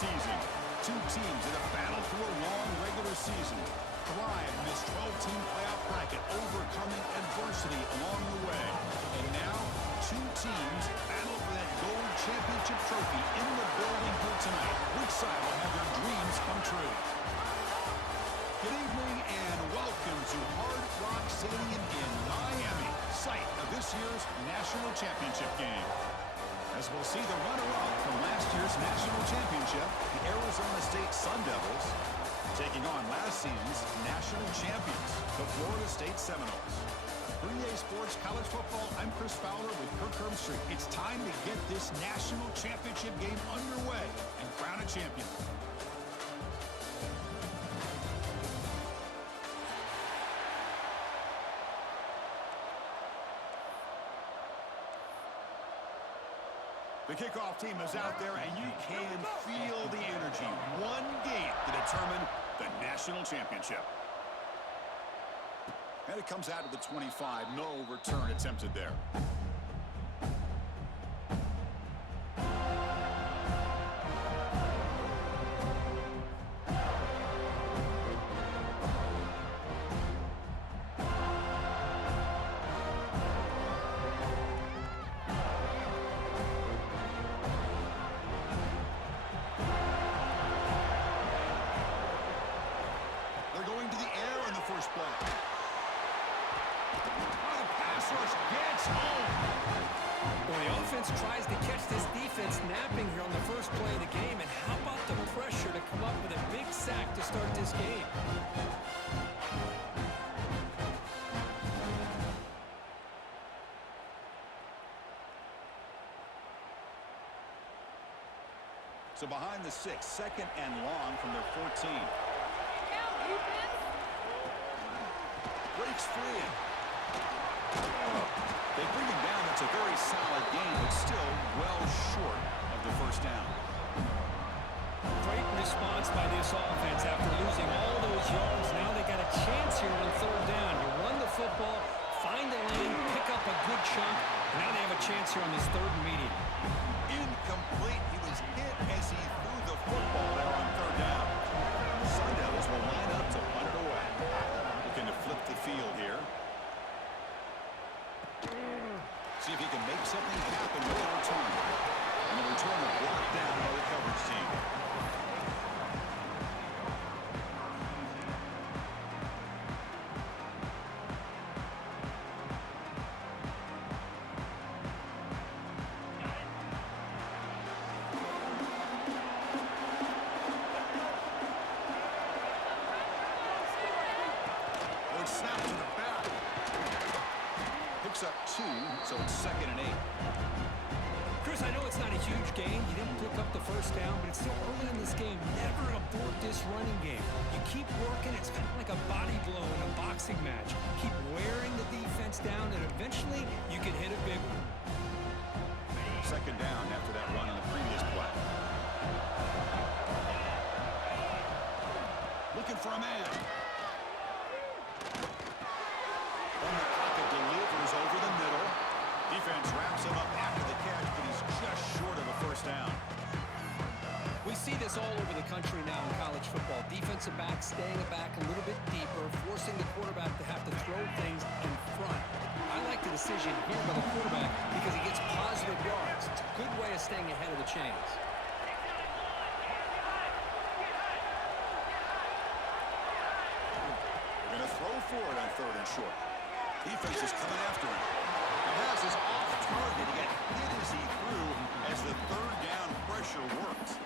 season. Two teams that have battled through a long regular season, thrive in this 12-team playoff bracket, overcoming adversity along the way. And now, two teams battle for that gold championship trophy in the building here tonight. Which side will have their dreams come true? Good evening and welcome to Hard Rock Stadium in Miami, site of this year's national championship game. As we'll see the runner-up from last year's national championship, the Arizona State Sun Devils, taking on last season's national champions, the Florida State Seminoles. For EA Sports College Football, I'm Chris Fowler with Kirk Herbstreit. It's time to get this national championship game underway and crown a champion. The kickoff team is out there, and you can feel the energy. One game to determine the national championship. And it comes out of the 25. No return attempted there. Tries to catch this defense napping here on the first play of the game, and how about the pressure to come up with a big sack to start this game? So behind the 6, second and long from their 14. Breaks free. They bring him down. It's a very solid game, but still well short of the first down. Great response by this offense after losing all those yards. Now they got a chance here on third down. You run the football, find the lane, pick up a good chunk, and now they have a chance here on this third and medium. Incomplete. He was hit as he threw the football there on third down. The Sun Devils will line up to punt it away. Looking to flip the field here. See if he can make something happen with a return. And the return will block down by the coverage team. Good snap to the back. Picks up 2, so it's second and 8. Chris, I know it's not a huge gain. You didn't pick up the first down, but it's still early in this game. Never abort this running game. You keep working. It's kind of like a body blow in a boxing match. Keep wearing the defense down, and eventually you can hit a big one. Second down after that run on the previous play. Looking for a man. From the pocket, delivers over the middle. Defense wraps him up after the catch, but he's just short of a first down. We see this all over the country now in college football. Defensive backs staying back a little bit deeper, forcing the quarterback to have to throw things in front. I like the decision here by the quarterback because he gets positive yards. It's a good way of staying ahead of the chains. They're going to throw for it on third and short. Defense is coming after him. The pass is off target. He got hit as he threw as the third down pressure worked.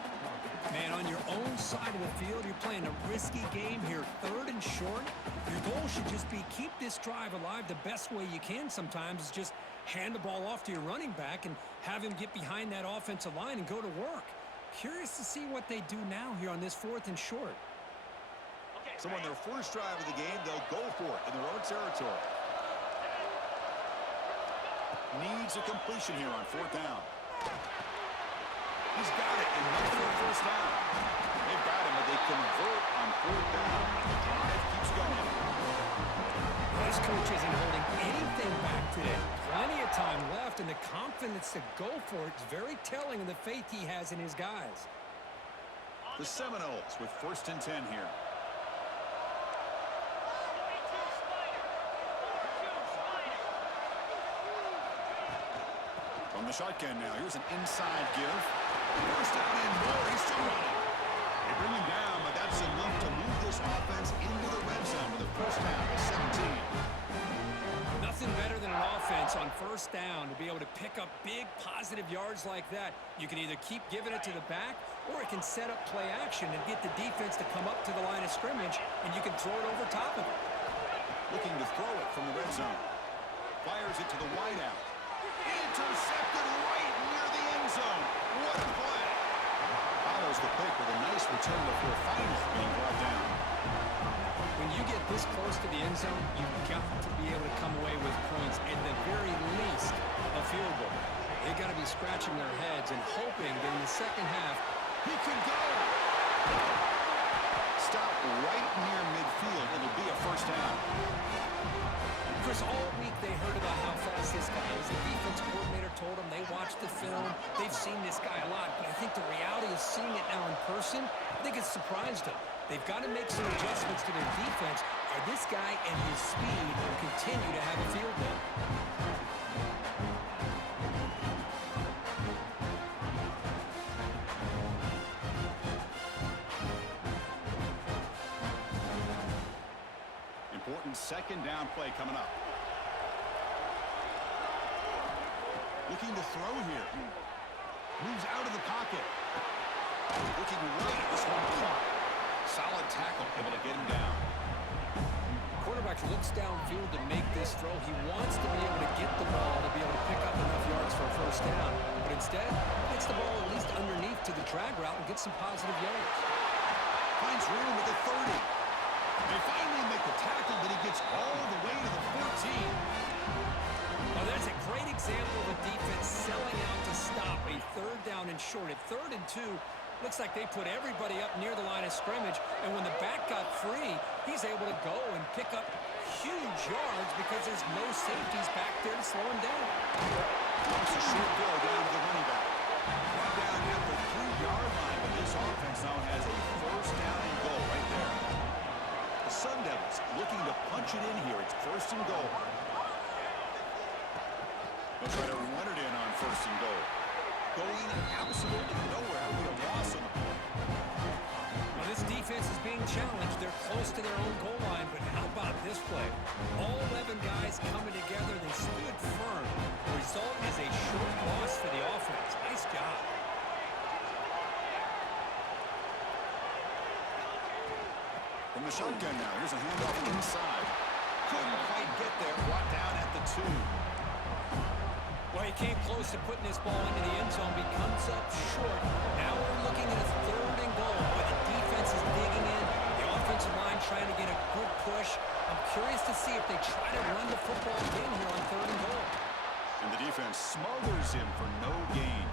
Man, on your own side of the field, you're playing a risky game here. Third and short. Your goal should just be keep this drive alive the best way you can sometimes is just hand the ball off to your running back and have him get behind that offensive line and go to work. Curious to see what they do now here on this fourth and short. So on their first drive of the game, they'll go for it in their own territory. Needs a completion here on fourth down. He's got it, enough for a first down. They've got him, but they convert on fourth down, and the drive keeps going. This coach isn't holding anything back today. Plenty of time left, and the confidence to go for it is very telling in the faith he has in his guys. The Seminoles with 1st and 10 here. From the shotgun now, here's an inside give. First down and more, he's still running. They bring him down, but that's enough to move this offense into the red zone with a first down of 17. Nothing better than an offense on 1st down to be able to pick up big positive yards like that. You can either keep giving it to the back, or it can set up play action and get the defense to come up to the line of scrimmage, and you can throw it over top of it. Looking to throw it from the red zone. Fires it to the wideout. Intercepted right near the end zone. What a play. Follows the pick with a nice return before finally being brought down. When you get this close to the end zone, you've got to be able to come away with points, at the very least a field goal. They've got to be scratching their heads and hoping that in the second half he can go. Stop right near midfield. It'll be a first down. Chris, all week they heard about how fast this guy is. The defense coordinator told them they watched the film. They've seen this guy a lot, but I think the reality of seeing it now in person, I think it's surprised them. They've got to make some adjustments to their defense, or this guy and his speed will continue to have a field day. Important 2nd down play coming up. Looking to throw here. Moves out of the pocket. Looking right. This one caught. Solid tackle, able to get him down. Quarterback looks downfield to make this throw. He wants to be able to get the ball to be able to pick up enough yards for a first down. But instead, gets the ball at least underneath to the drag route and gets some positive yards. Finds room at the 30. They finally make the tackle, but he gets all the way to the 14. Well, that's a great example of a defense selling out to stop a 3rd down and short. At 3rd and 2, looks like they put everybody up near the line of scrimmage, and when the back got free, he's able to go and pick up huge yards because there's no safeties back there to slow him down. It's a short go down to the running back. Right down at the 3-yard line, but this offense now has a first down and goal right there. The Sun Devils looking to punch it in here. It's 1st and goal. They'll try to run it in on 1st and goal. Going absolutely nowhere with a loss on the play. Well, this defense is being challenged. They're close to their own goal line, but how about this play? All 11 guys coming together. They stood firm. The result is a short loss for the offense. Nice job. From the shotgun now, here's a handoff inside. Couldn't quite get there. Brought down at the 2. Well, he came close to putting this ball into the end zone, but comes up short. Now we're looking at a 3rd and goal. Boy, the defense is digging in. The offensive line trying to get a good push. I'm curious to see if they try to run the football again here on 3rd and goal. And the defense smothers him for no gain.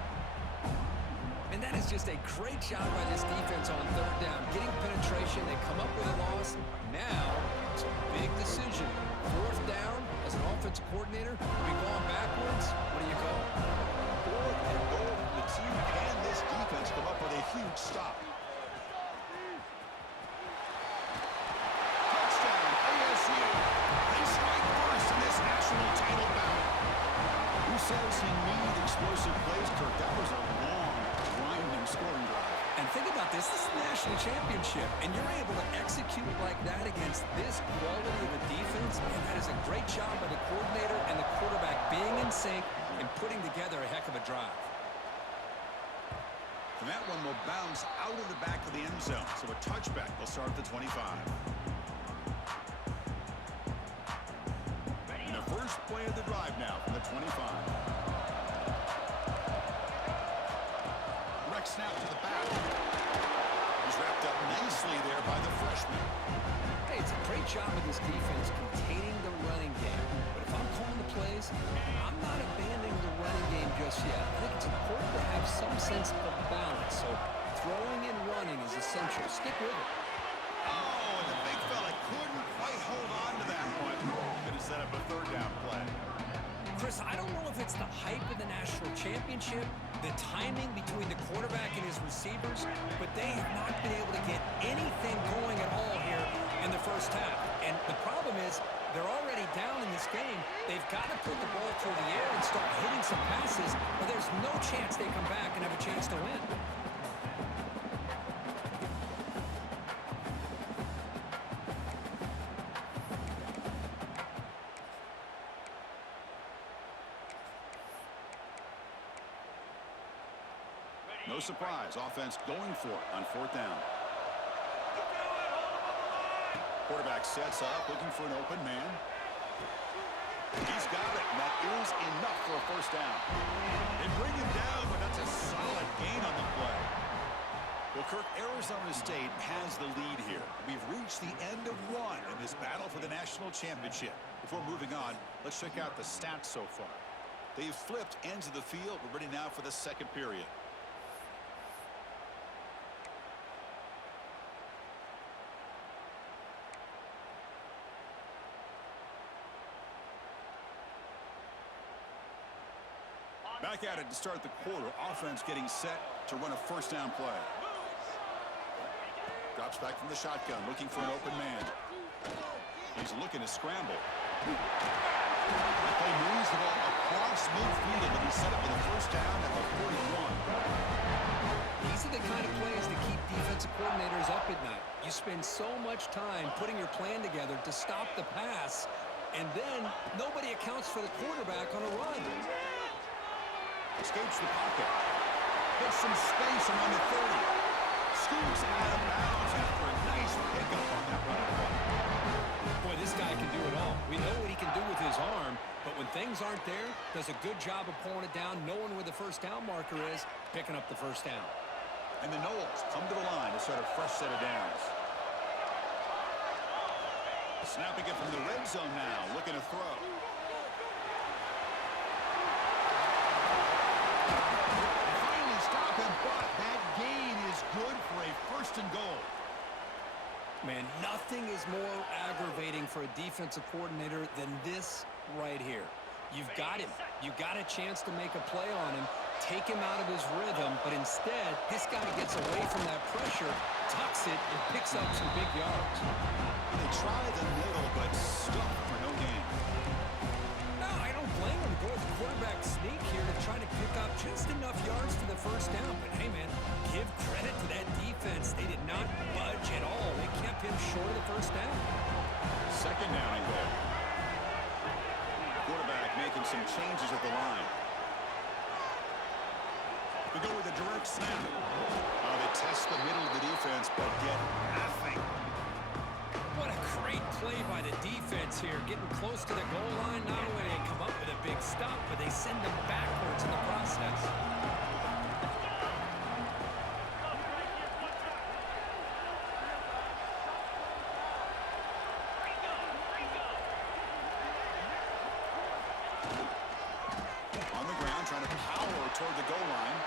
And that is just a great job by this defense on 3rd down. Getting penetration, they come up with a loss. Now, it's a big decision. 4th down, as an offensive coordinator, we going backwards. What do you call? 4th and goal. The team and this defense come up with a huge stop. Touchdown, ASU. They strike first in this national title bout. Who says he needed explosive plays, Kirk? That was a long, grinding scoring drive. And think about this. This is the national championship, and you're able to execute like that against this quality of a defense, and that is a great job by the coordinator and the quarterback being in sync and putting together a heck of a drive. And that one will bounce out of the back of the end zone. So a touchback will start at the 25. And the first play of the drive now from the 25. Direct snap to the back. He's wrapped up nicely there by the freshman. Hey, it's a great job of this defense containing the running game. But if I'm calling the plays, I'm not abandoning the running game just yet. I think it's important to have some sense of balance. So throwing and running is essential. Stick with it. Oh, and the big fella couldn't quite hold on to that one. Going to set up a 3rd down play. Chris, I don't know if it's the hype of the national championship, the timing between the quarterback and his receivers, but they have not been able to get anything going at all here in the first half. And the problem is they're already down in this game. They've got to put the ball through the air and start hitting some passes, or there's no chance they come back and have a chance to win. No surprise, offense going for it on fourth down. Quarterback sets up, looking for an open man. He's got it, and that is enough for a first down. They bring him down, but that's a solid gain on the play. Well, Kirk, Arizona State has the lead here. We've reached the end of one in this battle for the national championship. Before moving on, let's check out the stats so far. They've flipped ends of the field. We're ready now for the second period. Back at it to start the quarter. Offense getting set to run a first down play. Drops back from the shotgun, looking for an open man. He's looking to scramble. That play moves the ball across midfield, and he set up with a first down at the 41. These are the kind of plays that keep defensive coordinators up at night. You spend so much time putting your plan together to stop the pass, and then nobody accounts for the quarterback on a run. Escapes the pocket. Gets some space around the 30. Scoops out of bounds after a nice pickup on that run play. Boy, this guy can do it all. We know what he can do with his arm, but when things aren't there, does a good job of pulling it down, knowing where the first down marker is, picking up the first down. And the Noles come to the line to start a fresh set of downs. Snapping it from the red zone now, looking to throw. But that gain is good for a first and goal. Man, nothing is more aggravating for a defensive coordinator than this right here. You've got him. You've got a chance to make a play on him, take him out of his rhythm, but instead, this guy gets away from that pressure, tucks it, and picks up some big yards. They try the middle, but stuck for no gain. No, I don't blame him. Go with the quarterback sneak here to try to pick up just enough yards for the first down. But hey, man, give credit to that defense. They did not budge at all. They kept him short of the first down. Second down and goal. Quarterback making some changes at the line. We go with a direct snap. They test the middle of the defense, but get nothing. What a great play by the defense here. Getting close to the goal line. Not only they come up with a big stop, but they send them backwards in the process. On the ground, trying to power toward the goal line.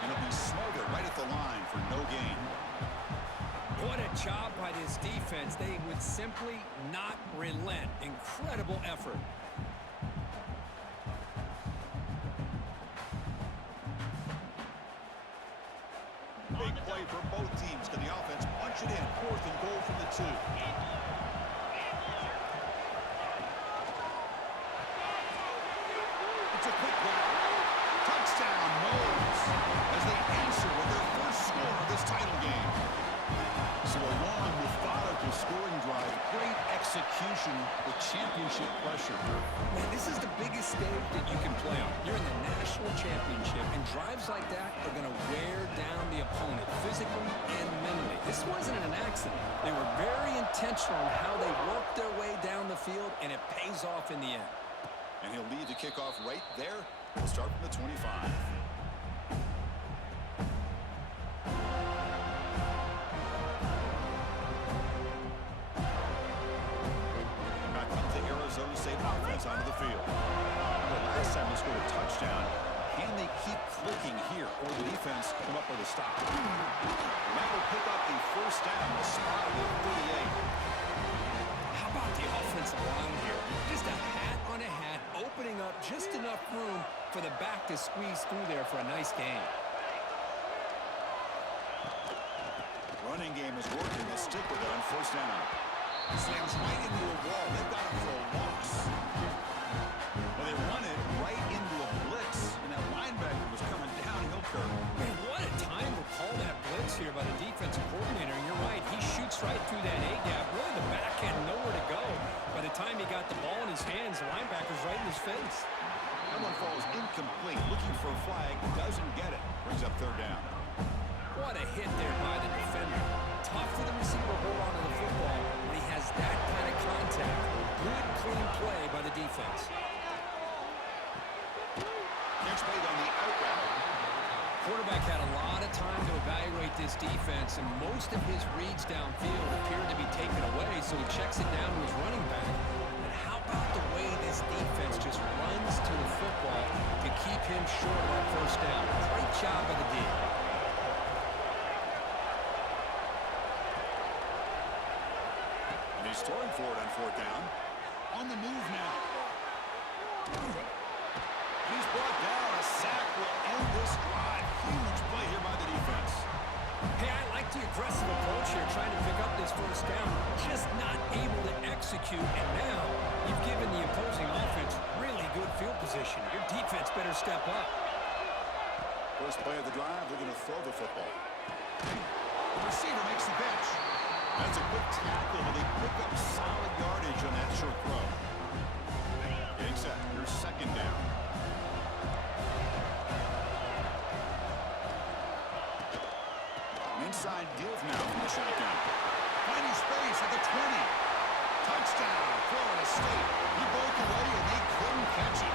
And it'll be smothered right at the line for no gain. What a job by this defense. They would simply not relent. Incredible effort. Big play for both teams. Can the offense punch it in? Fourth and goal from the 2. It's a quick grab. Touchdown, Noles, as they answer with their first score of this title game. So a long, methodical scoring drive. Great execution with championship pressure. Man, this is the biggest stage that you can play on. You're in the national championship, and drives like that are going to wear down the opponent physically and mentally. This wasn't an accident. They were very intentional on how they worked their way down the field, and it pays off in the end. And he'll lead the kickoff right there. We'll start from the 25. Back comes the Arizona State offense onto the field. The last time they scored a touchdown, can they keep clicking here, or the defense come up with a stop? That will pick up the first down, the spot of the 38. How about the offensive line here? Just a hat on a hat, opening up just enough room for the back to squeeze through there for a nice gain. running game is working. They'll stick with it on first down. Slams right into a wall. They've got him for a loss. Well, they run it right into a blitz, and that linebacker was coming downhill curve. Man, what a time to call that blitz here by the defensive coordinator. And you're right, he shoots right through that A-gap. Really, the back had nowhere to go. By the time he got the ball in his hands, the linebacker's right in his face. That one falls incomplete. Looking for a flag, doesn't get it. Brings up third down. What a hit there by the defender. Tough for the receiver to hold on to the football when he has that kind of contact. Good, clean play by the defense. Catch made on the out route. Quarterback had a lot of time to evaluate this defense, and most of his reads downfield appeared to be taken away, so he checks it down to his running back. But how about the way this defense just runs to the football to keep him short of that first down? Great job by the D. And he's throwing for it on fourth down. On the move now. He's brought down. A sack will end this drive. Huge play here by the defense. Hey, I like the aggressive approach here, trying to pick up this first down. Just not able to execute, and now you've given the opposing offense really good field position. Your defense better step up. First play of the drive, they're going to throw the football. The receiver makes the catch. That's a quick tackle, but they pick up solid yardage on that short throw. Getting set. Your second down. Inside give now from the shotgun. Finding space at the 20. Touchdown, Florida State. He broke away and they couldn't catch it.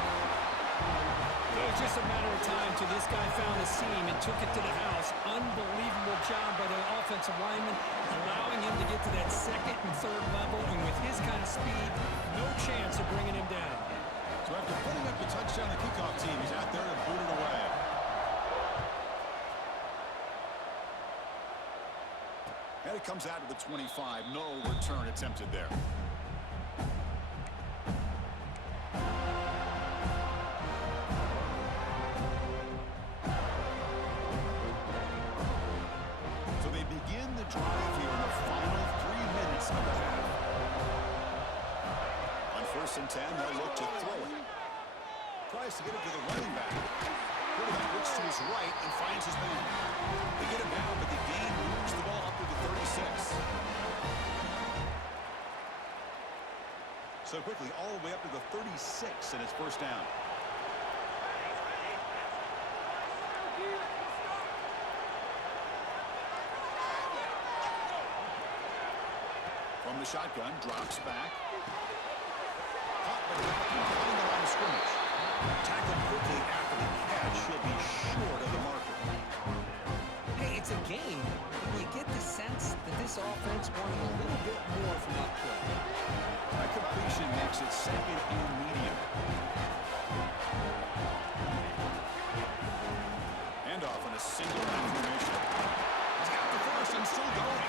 It was just a matter of time till this guy found a seam and took it to the house. Unbelievable job by the offensive lineman, allowing him to get to that second and third level, and with his kind of speed, no chance of bringing him down. So after putting up the touchdown, the kickoff team is out there to boot it away. And it comes out of the 25. No return attempted there. So they begin the drive here in the final 3 minutes of the half. On first and 10, they'll look to throw it. Tries to get it to the running back. Quarterback looks to his right and finds his man. They get him down, but the gain moves the ball up to the 36. So quickly, all the way up to the 36, and it's first down. From the shotgun, drops back. Caught by the back behind the line of scrimmage. Tackled quickly after the catch. He'll be short of the marker. Hey, it's a game, but you get the sense that this offense wanted a little bit more from that play. That completion makes it second and medium. Handoff on a single line formation. He's got the first and still going.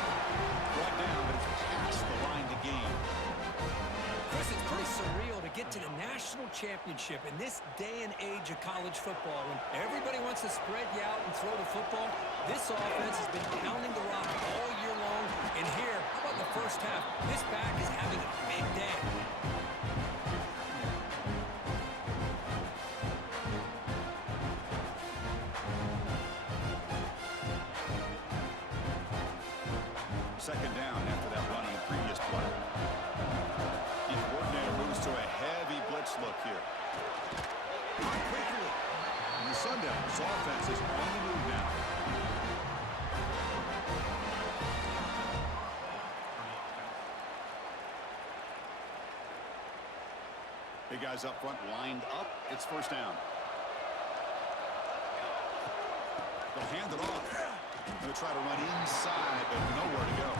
Brought down, but it's past the line to gain. Chris, it's pretty surreal to get to the national championship in this day and age of college football when everybody wants to spread you out and throw the football. This offense has been pounding the rock all year long, and here, how about the first half? This back is having a big day. Second down after that run on the previous play. The coordinator moves to a heavy blitz look here. Quickly. And the Sundowns offense is on the move now. Big guys up front lined up. It's first down. They'll hand it off. They'll try to run inside, but nowhere to go.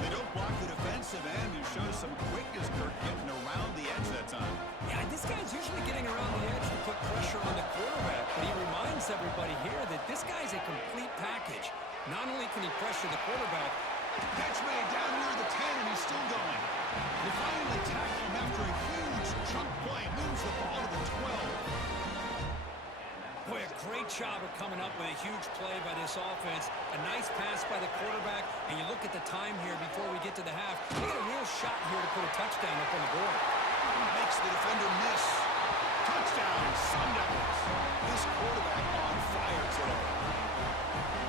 They don't block the defensive end, who shows some quickness, Kirk, getting around the edge that time. Yeah, this guy's usually getting around the edge to put pressure on the quarterback, but he reminds everybody here that this guy's a complete package. Not only can he pressure the quarterback, Catch made down near the 10, and he's still going. They finally tackle him after a huge chunk play. Moves the ball to the 12. Boy, a great job of coming up with a huge play by this offense. A nice pass by the quarterback. And you look at the time here before we get to the half. They got a real shot here to put a touchdown up on the board. Makes the defender miss. Touchdown, Sun Devils. This quarterback on fire today.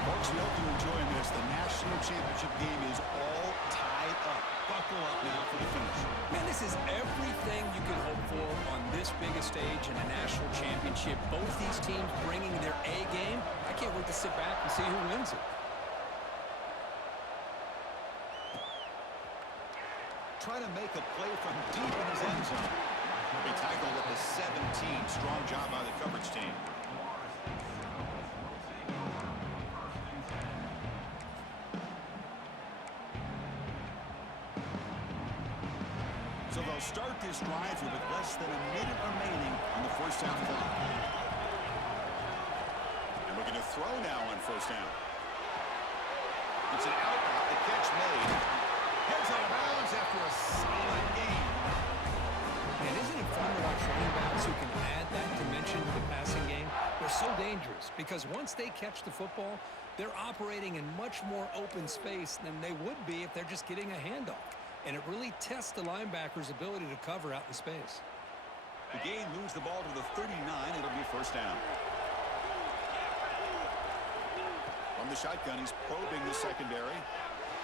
Folks, we hope you're enjoying this. The national championship game is all tied up. Buckle up now for the finish. Man, this is everything you could hope for on this biggest stage in a national championship. Both these teams bringing their A game. I can't wait to sit back and see who wins it. Trying to make a play from deep in his end zone. He tackled at the 17. Strong job by the coverage team. So they'll start this drive here with less than a minute remaining on the first half clock. And looking to throw now on first down. It's an out route. The catch made. Heads out of bounds after a solid game. And isn't it fun to watch running backs who can add that dimension to the passing game? They're so dangerous because once they catch the football, they're operating in much more open space than they would be if they're just getting a handoff. And it really tests the linebacker's ability to cover out in space. The gain moves the ball to the 39. It'll be first down. From the shotgun, he's probing the secondary.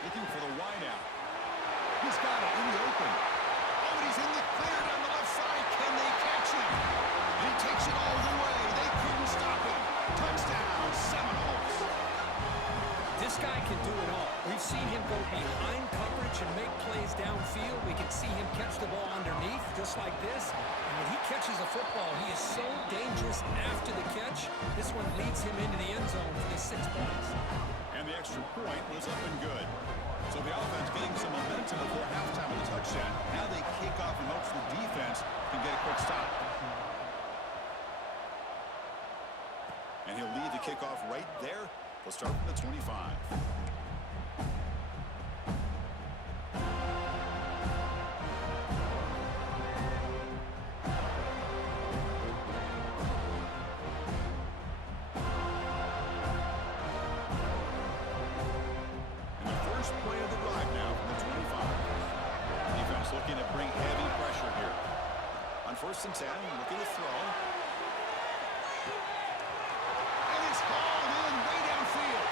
Looking for the wideout. He's got it in the open. Oh, and he's in the clear down the left side. Can they catch him? And he takes it all the way. They couldn't stop him. Touchdown, Seminoles. This guy can do it all. We've seen him go behind coverage and make plays downfield. We can see him catch the ball underneath, just like this. And when he catches a football, he is so dangerous after the catch. This one leads him into the end zone for the 6 points. And the extra point was up and good. So the offense getting some momentum before halftime with a touchdown. Now they kick off in hopes the defense can get a quick stop. And he'll lead the kickoff right there. They'll start from the 25. Looking to bring heavy pressure here. On first and 10, looking to throw. And it's hauled in way downfield.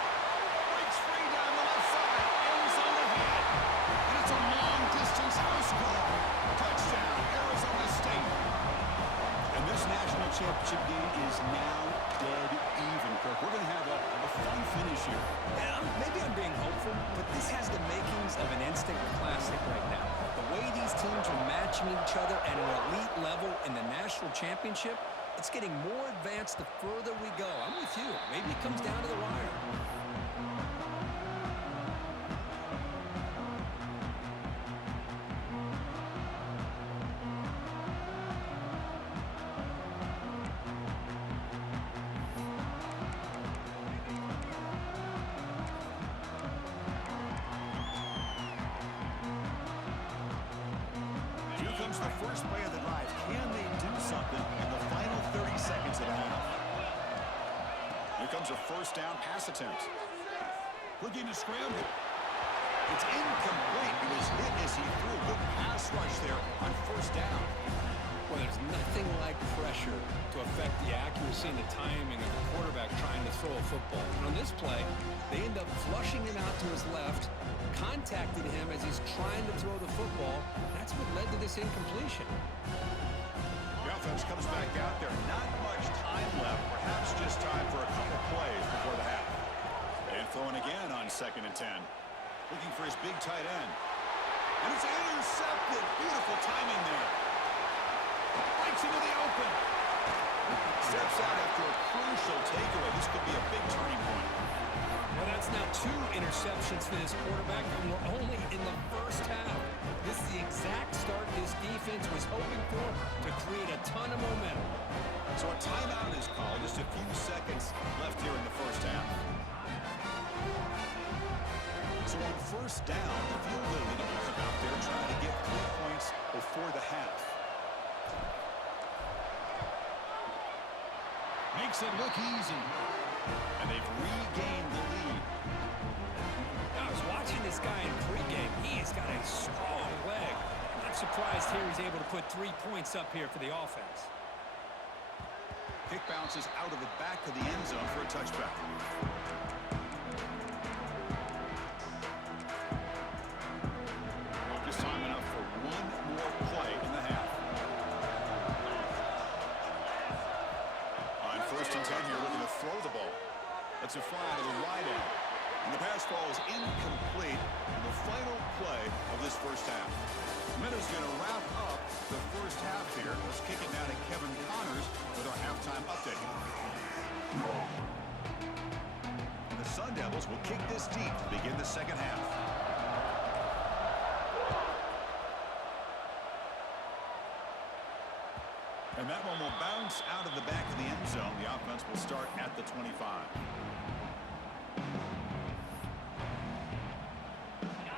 Breaks free down the left side. Ends on the head. And it's a long-distance house call. Touchdown, Arizona State. And this national championship game is now dead even, Kirk. We're going to have a fun finish here. Yeah, maybe I'm being hopeful, but this has the makings of an instant classic right now. The way these teams are matching each other at an elite level in the national championship, it's getting more advanced the further we go. I'm with you. Maybe it comes down to the wire. The first play of the drive. Can they do something in the final 30 seconds of the half? Here comes a first down pass attempt. Looking to scramble. It's incomplete. He was hit as he threw. Good pass rush there on first down. Well, there's nothing like pressure to affect the accuracy and the timing of the quarterback trying to throw a football. And on this play, they end up flushing him out to his left, contacted him as he's trying to throw the football. That's what led to this incompletion. The offense comes back out there. Not much time left. Perhaps just time for a couple plays before the half. And throwing again on second and 10. Looking for his big tight end. And it's intercepted. Beautiful timing there. Breaks into the open. Steps out after a crucial takeaway. This could be a big turning point. Well, that's now 2 interceptions for this quarterback, and we're only in the first half. This is the exact start this defense was hoping for to create a ton of momentum. So a timeout is called. Just a few seconds left here in the first half. So on first down, the field goal leader will come out there trying to get 3 points before the half. Makes it look easy. And they've regained the lead. I was watching this guy in pregame. He has got a strong leg. Not surprised here he's able to put 3 points up here for the offense. Kick bounces out of the back of the end zone for a touchback. Just time enough for one more play in the half. On 1st and 10 here, looking to throw the ball. That's a fly to the right end. And the pass ball is incomplete in the final play of this first half. Minutes going to wrap up the first half here. Let's kick it now to Kevin Connors with our halftime update. And the Sun Devils will kick this deep to begin the second half. And that one will bounce out of the back of the end zone. The offense will start at the 25.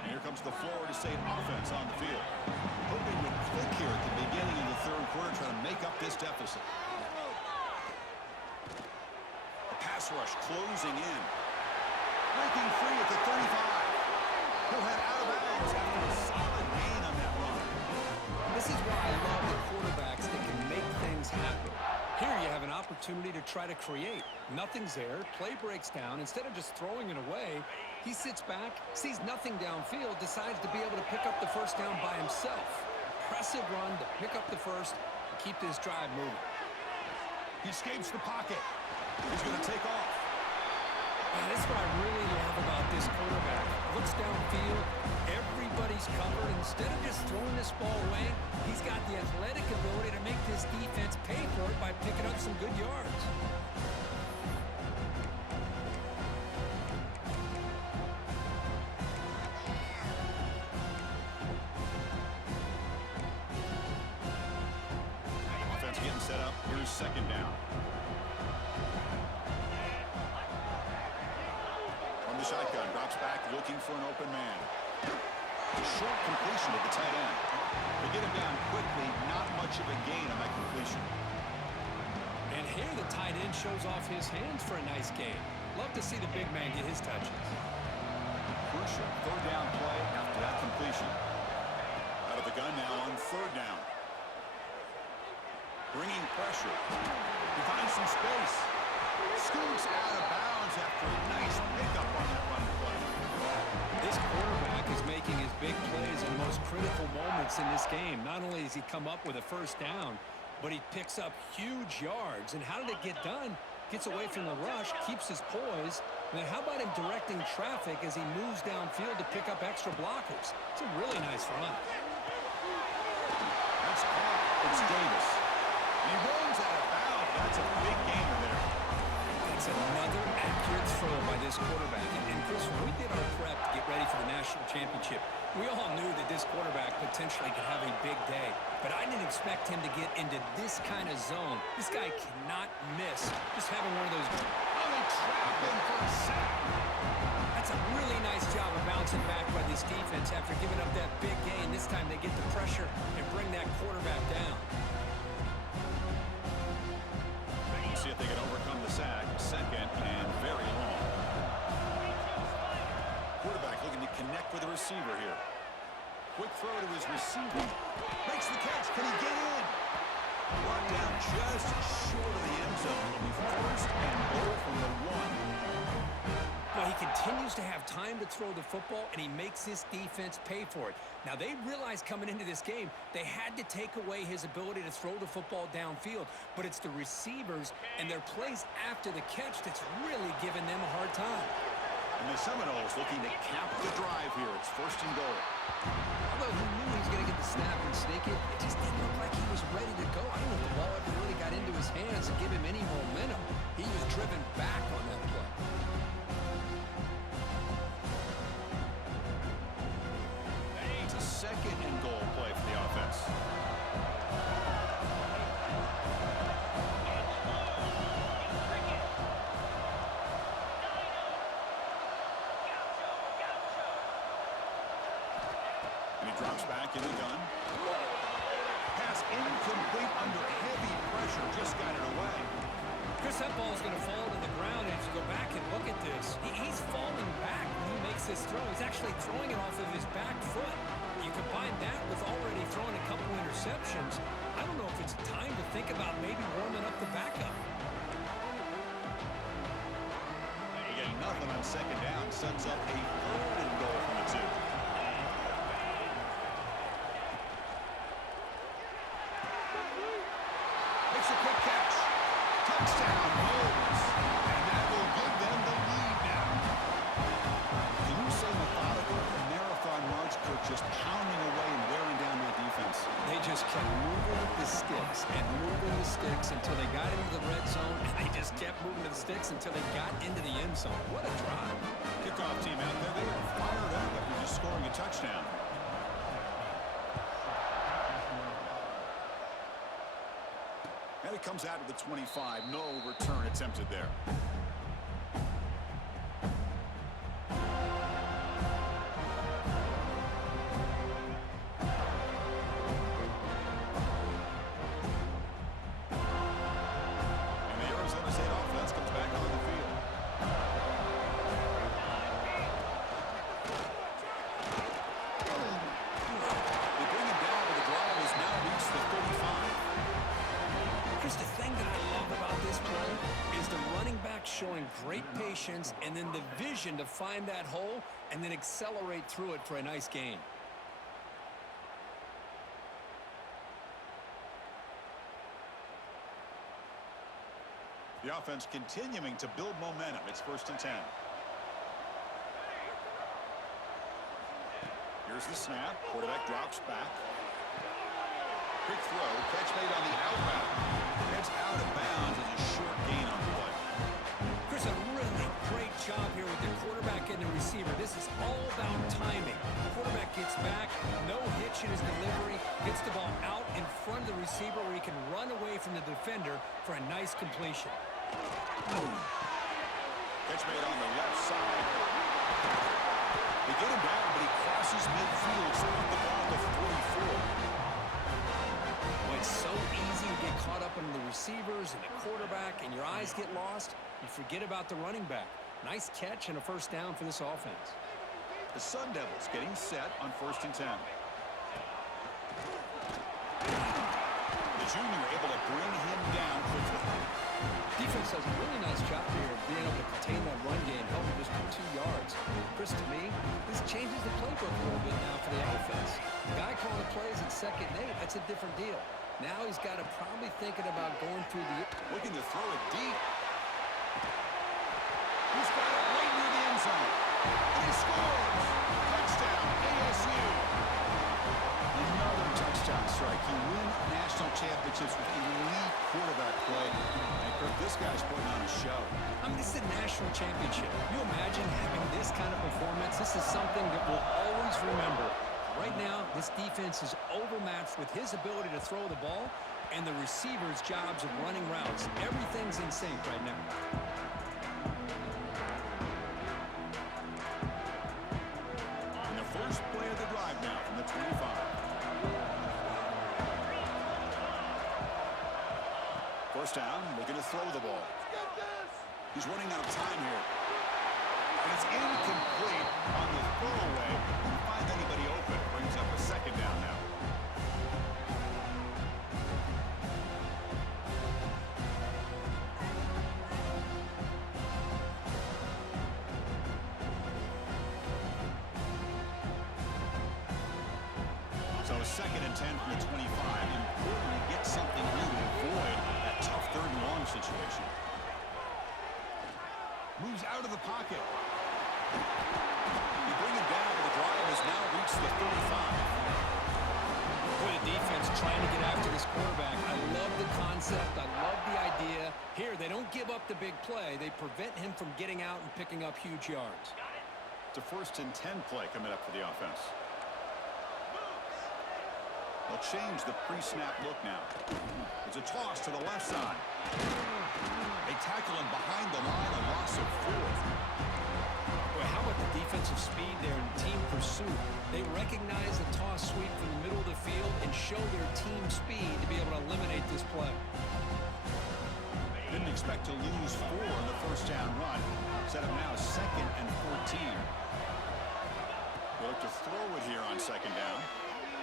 And here comes the Florida State offense on the field. Hoping to click here at the beginning of the third quarter, trying to make up this deficit. A pass rush closing in. Breaking free at the 35. He'll head out of bounds after a solid gain on that run. This is why I love the quarterbacks that can make things happen. Here you have an opportunity to try to create. Nothing's there. Play breaks down. Instead of just throwing it away, he sits back, sees nothing downfield, decides to be able to pick up the first down by himself. Impressive run to pick up the first and keep this drive moving. He escapes the pocket. He's going to take off. Man, that's what I really love about this quarterback. Looks downfield, everybody's covered. Instead of just throwing this ball away, he's got the athletic ability to make this defense pay for it by picking up some good yards. Offense getting set up. Here's second down. From the shotgun, drops back, looking for an open man. A short completion to the tight end. They get him down quickly, not much of a gain on that completion. And here the tight end shows off his hands for a nice game. Love to see the big man get his touches. Crucial third down play after that completion. Out of the gun now on third down. Bringing pressure. He finds some space. Scoots out of bounds after a nice pickup on that run play. This quarterback is making his big plays in the most critical moments in this game. Not only does he come up with a first down, but he picks up huge yards. And how did it get done? Gets away from the rush, keeps his poise. And then how about him directing traffic as he moves downfield to pick up extra blockers? It's a really nice run. That's caught. It's Davis. And he runs out of bounds. That's a big gainer there. That's another accurate throw by this quarterback. And Chris, when we did our prep to get ready for the national championship, we all knew that this quarterback potentially could have a big day. But I didn't expect him to get into this kind of zone. This guy cannot miss. Just having one of those... Oh, they trap him for a sack. That's a really nice job of bouncing back by this defense after giving up that big gain. This time they get the pressure and bring that quarterback down. See if they can overcome the sack. Second and very long. Quarterback looking to connect with the receiver here. Quick throw to his receiver. Makes the catch. Can he get in? Brought down just short of the end zone. It'll be first and goal from the 1. Well, he continues to have time to throw the football, and he makes this defense pay for it. Now, they realized coming into this game, they had to take away his ability to throw the football downfield, but it's the receivers and their plays after the catch that's really giving them a hard time. And the Seminoles looking to cap the drive here. It's first and goal. Although he knew he was going to get the snap and sneak it, it just didn't look like he was ready to go. I don't know if the ball ever really got into his hands and give him any momentum. He was driven back on that play. It's a second and goal play for the offense. And he drops back in the gun. Pass incomplete under heavy pressure. Just got it away. Chris, that ball's going to fall to the ground, and if you go back and look at this, he's falling back when he makes this throw. He's actually throwing it off of his back foot. You combine that with already throwing a couple interceptions. I don't know if it's time to think about maybe warming up the backup. You get nothing on second down. Sets up a 3rd and goal from the 2. Makes a quick catch. Touchdown, Wolves. And that will give them the lead now. Can you say methodical? A marathon march, Kirk, just pounding away and wearing down that defense. They just kept moving the sticks and moving the sticks until they got into the red zone, and they just kept moving the sticks until they got into the end zone. What a drive. Kickoff team out there. They were fired up after just scoring a touchdown. And it comes out of the 25. No return attempted there. And the Arizona State offense comes back on the field. They bring him down, but the drive has now reached the 35. Chris, the thing that I love about this play is the running back showing great patience and then the vision to find that hole and then accelerate through it for a nice gain. The offense continuing to build momentum. It's 1st and 10. Here's the snap. Quarterback drops back. Quick throw. Catch made on the outbound. Heads out of bounds as a short gain on the play. Chris, a really great job here with the quarterback and the receiver. This is all about timing. Quarterback gets back, no hitch in his delivery, gets the ball out in front of the receiver where he can run away from the defender for a nice completion. Catch made on the left side. They get him down, but he crosses midfield, so with the ball to 44. Well, it's so easy to get caught up in the receivers and the quarterback, and your eyes get lost. You forget about the running back. Nice catch and a 1st down for this offense. The Sun Devils getting set on 1st and 10. The junior able to bring him down quickly. Defense does a really nice job here of being able to contain that run game, helping just for 2 yards. Chris, to me, this changes the playbook a little bit now for the offense. The guy calling the plays at 2nd and 8, that's a different deal. Now he's got to probably thinking about going through the... Looking to throw it deep. He's got it right near the end zone. And he scores! Touchdown, ASU! Another touchdown strike. You win national championships with elite quarterback play. And Kirk, this guy's putting on a show. I mean, this is a national championship. Can you imagine having this kind of performance? This is something that we'll always remember. Right now, this defense is overmatched with his ability to throw the ball and the receivers' jobs of running routes. Everything's in sync right now. And the first play of the drive now from the 25. First down, looking to throw the ball. He's running out of time here. And it's incomplete on the throwaway. Couldn't find anybody open. Brings up a 2nd down now. So 2nd and 10 from the 25. Important to get something new to avoid that tough 3rd and long situation. Moves out of the pocket. You bring him down, but the drive has now reached the 35. Boy, the defense trying to get after this quarterback. I love the concept. I love the idea. Here, they don't give up the big play. They prevent him from getting out and picking up huge yards. It's a 1st and 10 play coming up for the offense. They'll change the pre-snap look now. It's a toss to the left side. They tackle him behind the line, a loss of 4. Boy, how about the defensive speed there and team pursuit? They recognize the toss sweep from the middle of the field and show their team speed to be able to eliminate this play. Didn't expect to lose 4 on the first down run. Set up now 2nd and 14. They look to throw it here on 2nd down.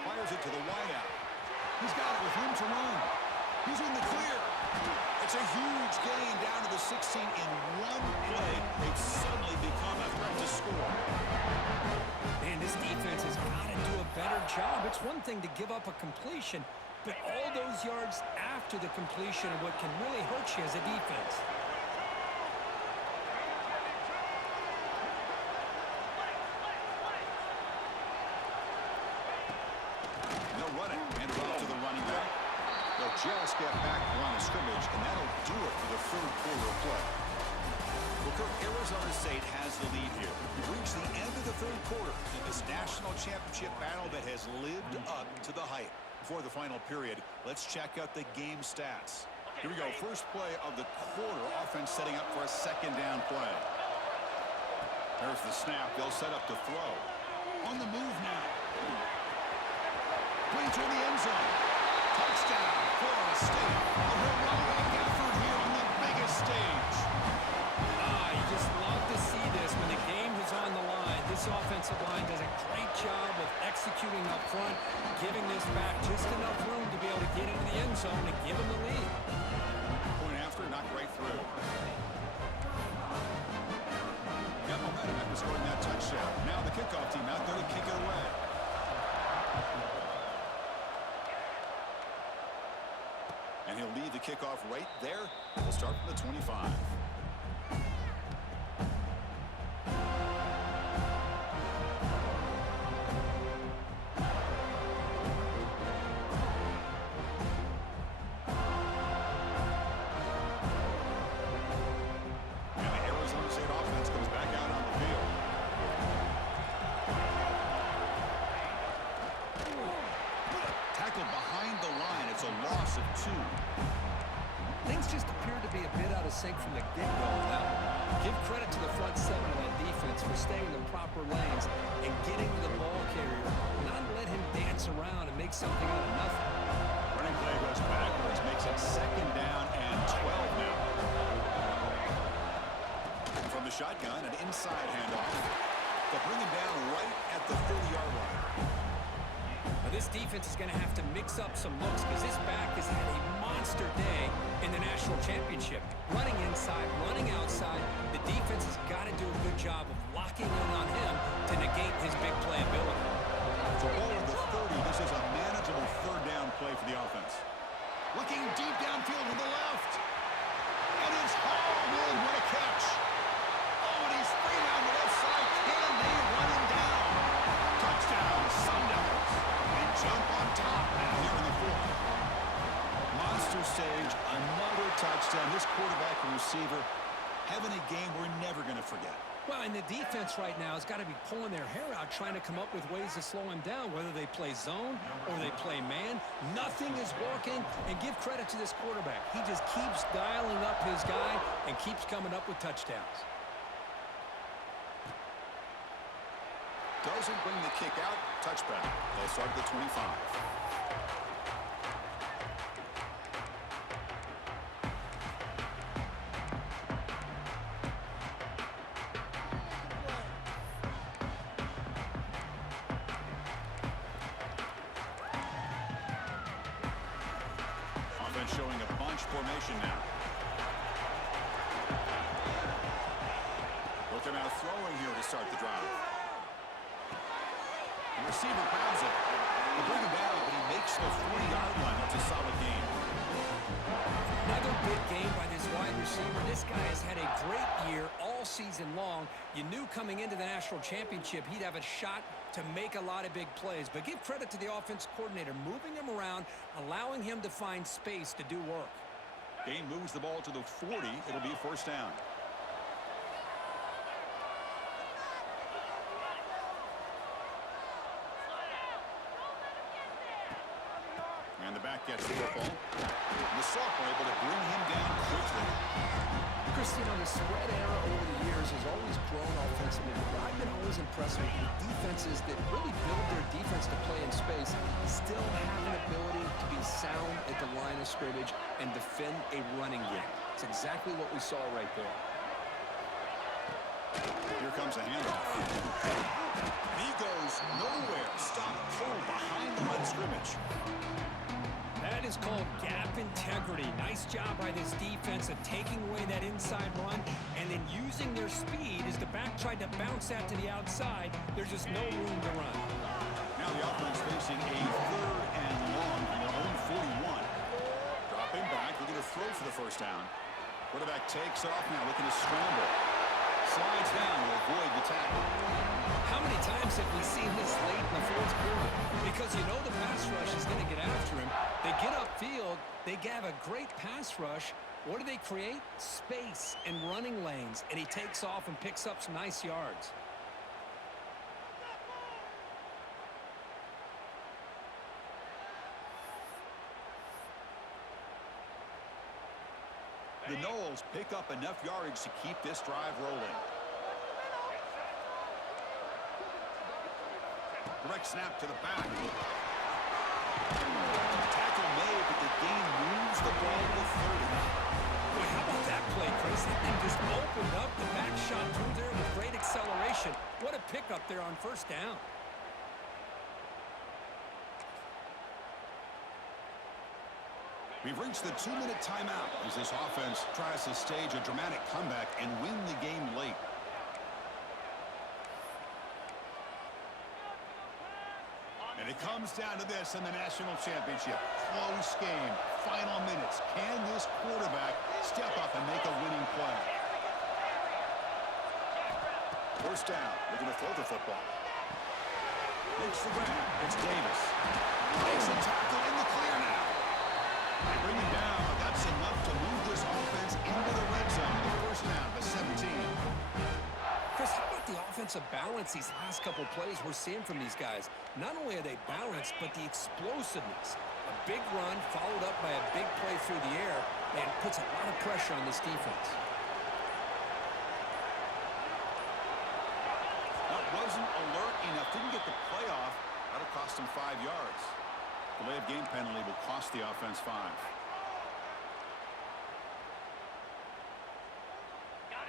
Fires it to the wideout. He's got it with room to run. He's in the clear. It's a huge gain down to the 16 in one play. They've suddenly become a threat to score. Man, this defense has got to do a better job. It's one thing to give up a completion, but all those yards after the completion are what can really hurt you as a defense. They'll run it. Hand it off to the running back. They'll just get back the line of scrimmage, and that'll do it for the third quarter of play. Well, Kirk, Arizona State has the lead here. We've reached the end of the third quarter in this national championship battle that has lived up to the hype. Before the final period, let's check out the game stats. Here we go. First play of the quarter. Offense setting up for a 2nd down play. There's the snap. They'll set up to throw. On the move now. Brings her in the end zone. Touchdown, Florida State. A heroic effort here on the biggest stage. You just love to see this when the game is on the line. This offensive line does a great job of executing up front, giving this back just enough room to be able to get into the end zone and give them the lead. Point after, knocked right through. Got momentum after scoring that touchdown. Now the kickoff team out there to kick it away. And he'll lead the kickoff right there. We'll start from the 25. Behind the line, it's a loss of 2. Things just appear to be a bit out of sync from the get-go on that one. Give credit to the front 7 of that defense for staying in the proper lanes and getting to the ball carrier, not let him dance around and make something out of nothing. Running play goes backwards, makes it 2nd down and 12 now. From the shotgun, an inside handoff. They'll bring him down right at the 30-yard line. This defense is going to have to mix up some looks because this back has had a monster day in the national championship. Running inside, running outside. The defense has got to do a good job of locking in on him to negate his big play ability. So over the 30, this is a manageable 3rd down play for the offense. Looking deep downfield to the left. And it's hauled in. What a catch. Oh, and he's free down the left side. Can they run him down? Touchdown, Sun Devils. Jump on top now here in the 4th. Monster stage, another touchdown. This quarterback and receiver having a game we're never going to forget. Well, and the defense right now has got to be pulling their hair out trying to come up with ways to slow him down, whether they play zone or they play man. Nothing is working, and give credit to this quarterback. He just keeps dialing up his guy and keeps coming up with touchdowns. Doesn't bring the kick out. Touchback. They'll start at the 25. Offense showing a bunch formation now. Look at now throwing here to start the drive. The receiver grabs it. They bring him down, but he makes the 40-yard line. That's a solid game. Another big game by this wide receiver. This guy has had a great year all season long. You knew coming into the national championship he'd have a shot to make a lot of big plays. But give credit to the offense coordinator, moving him around, allowing him to find space to do work. Game moves the ball to the 40. It'll be 1st down. And the back gets the football. And the sophomore able to bring him down quickly. Chris, you know, the spread era over the years has always grown offensively. But I've been always impressed with defenses that really build their defense to play in space, still have an ability to be sound at the line of scrimmage and defend a running game. It's exactly what we saw right there. Here comes a handoff. And he goes nowhere. Stop cold behind the line of scrimmage. That is called gap integrity. Nice job by this defense of taking away that inside run and then using their speed as the back tried to bounce that to the outside. There's just no room to run. Now the offense facing a 3rd and long from their own 41. Dropping back, looking to throw for the first down. Quarterback takes off now, looking to scramble. Slides down to avoid the tackle. How many times have we seen this late in the 4th quarter? Because you know the pass rush is going to get after him. They get upfield. They have a great pass rush. What do they create? Space and running lanes. And he takes off and picks up some nice yards. The Noles pick up enough yardage to keep this drive rolling. Direct snap to the back. Tackle made, but the game moves the ball to 30. Boy, how about that play, Chris? That thing just opened up. The back shot through there with great acceleration. What a pickup there on first down. We've reached the 2-minute timeout as this offense tries to stage a dramatic comeback and win the game late. And it comes down to this in the national championship. Close game, final minutes. Can this quarterback step up and make a winning play? First down, looking to throw the football. Makes the grab. It's Davis. Makes a tackle in the clear now. They bring him down, but that's enough to move this offense into the red zone. The first down, the 17. Chris, how about the offensive balance these last couple plays we're seeing from these guys? Not only are they balanced, but the explosiveness. A big run followed up by a big play through the air and puts a lot of pressure on this defense. That wasn't alert enough. Didn't get the play off. That'll cost him 5 yards. Delay of game penalty will cost the offense 5.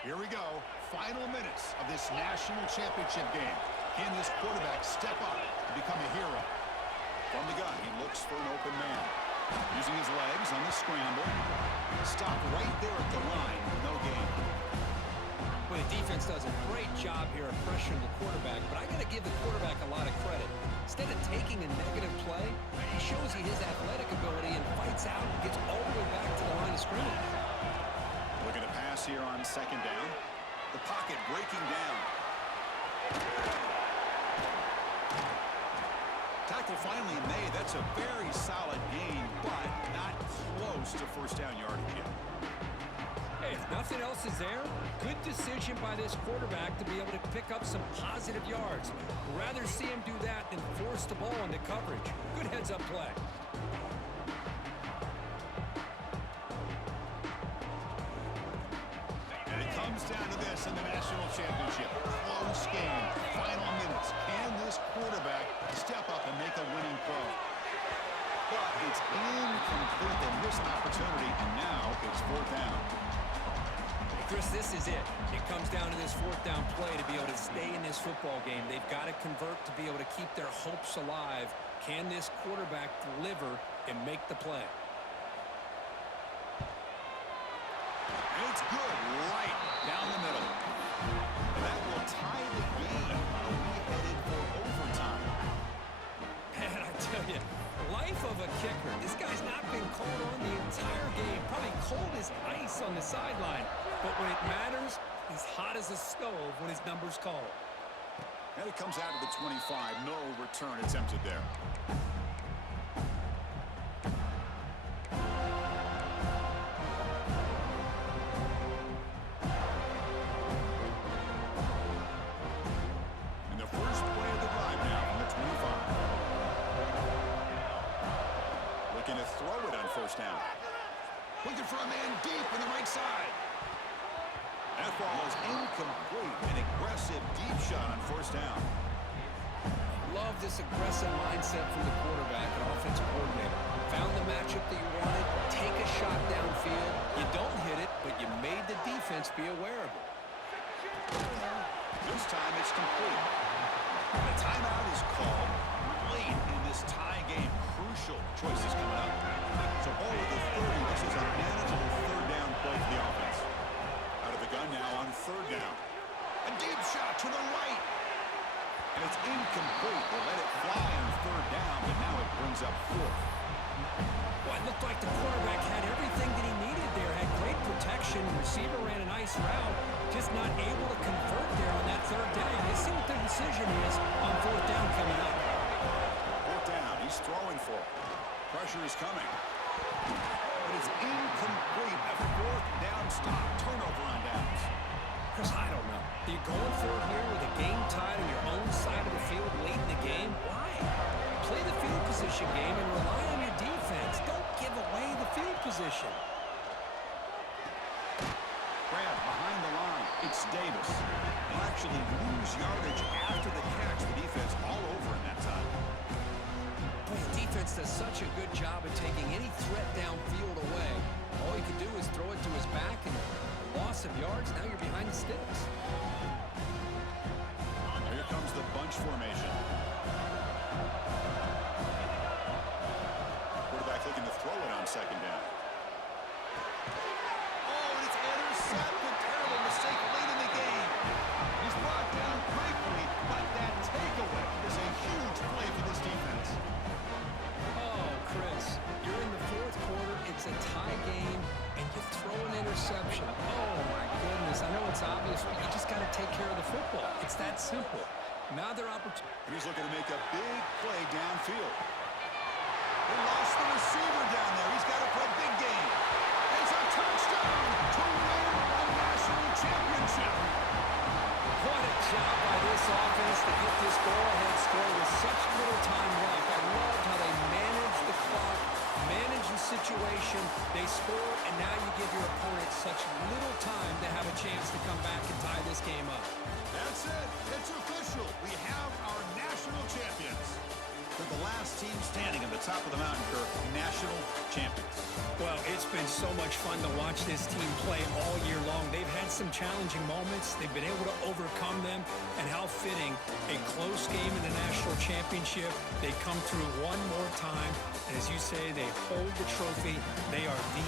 Here we go. Final minutes of this national championship game. Can this quarterback step up and become a hero? From the gun, he looks for an open man. Using his legs on the scramble. Stop right there at the line. No gain. Well, the defense does a great job here of pressuring the quarterback, but I got to give the quarterback a lot of credit. Instead of taking a negative play, he shows you his athletic ability and fights out and gets all the way back to the line of scrimmage. Looking to pass here on second down. The pocket breaking down. Tackle finally made. That's a very solid gain, but not close to first down yardage yet. Hey, if nothing else is there, good decision by this quarterback to be able to pick up some positive yards. Rather see him do that than force the ball into coverage. Good heads-up play. And it comes down to this in the national championship. Close game, final minutes. Can this quarterback step up and make a winning throw? But it's incomplete. They miss an opportunity, and now it's 4th down. Chris, this is it. It comes down to this 4th down play to be able to stay in this football game. They've got to convert to be able to keep their hopes alive. Can this quarterback deliver and make the play? And it's good right down the middle. And that will tie the game. Are we headed for overtime? And I tell you, life of a kicker. This guy's not been called on the entire game. Probably cold as ice on the sideline. But when it matters, he's hot as a stove when his number's called. And it comes out of the 25. No return attempted there. And the first play of the drive now from the 25. Looking to throw it on first down. Looking for a man deep in the right side. That ball is incomplete. An aggressive deep shot on first down. Love this aggressive mindset from the quarterback and offensive coordinator. found the matchup that you wanted. Take a shot downfield. You don't hit it, but you made the defense be aware of it. This time it's complete. The timeout is called late in this tie game. Crucial choices coming up. So ball with the 30. This is a manageable third down play for the offense. Out of the gun now on third down. A deep shot to the right. And it's incomplete. They let it fly on third down, but now it brings up fourth. Well, it looked like the quarterback had everything that he needed there. Had great protection. Receiver ran a nice route. Just not able to convert there on that third down. Let's see what their decision is on fourth down coming up. Fourth down. He's throwing for it. Pressure is coming. But it's incomplete. A fourth down stop. Turnover on downs. Chris, I don't know. Are you going for it here with a game tied on your own side of the field late in the game? Why? Play the field position game and rely on your defense. Don't give away the field position. Grab behind the line. It's Davis. He'll actually lose yardage after the catch. The defense all over in that time. Boy, the defense does such a good job of taking any threat downfield away. All you can do is throw it to his back, and loss of yards, now you're behind the sticks. Here comes the bunch formation. Quarterback looking to throw it on second down. Oh, and it's intercepted. Terrible mistake late in the game. He's brought down quickly, but that takeaway is a huge play for this defense. Oh, Chris, you're in the fourth quarter. It's a tie game, and you throw an interception. Oh, my goodness. I know it's obvious, but you just got to take care of the football. It's that simple. Now they're opportunity. He's looking to make a big play downfield. They lost the receiver down there. He's got to play big game. It's a touchdown to win a national championship. What a job by this offense to get this go-ahead score with such little time left. I loved how they managed the clock, managed the situation. They score, and now you give your opponent such little time to have a chance to come back and tie this game up. That's it. It's official. We have our national champions. They're the last team standing at the top of the mountain, Kirk. National champions. Well, it's been so much fun to watch this team play all year long. They've had some challenging moments. They've been able to overcome them. And how fitting, a close game in the national championship. They come through one more time. And as you say, they hold the trophy. They are the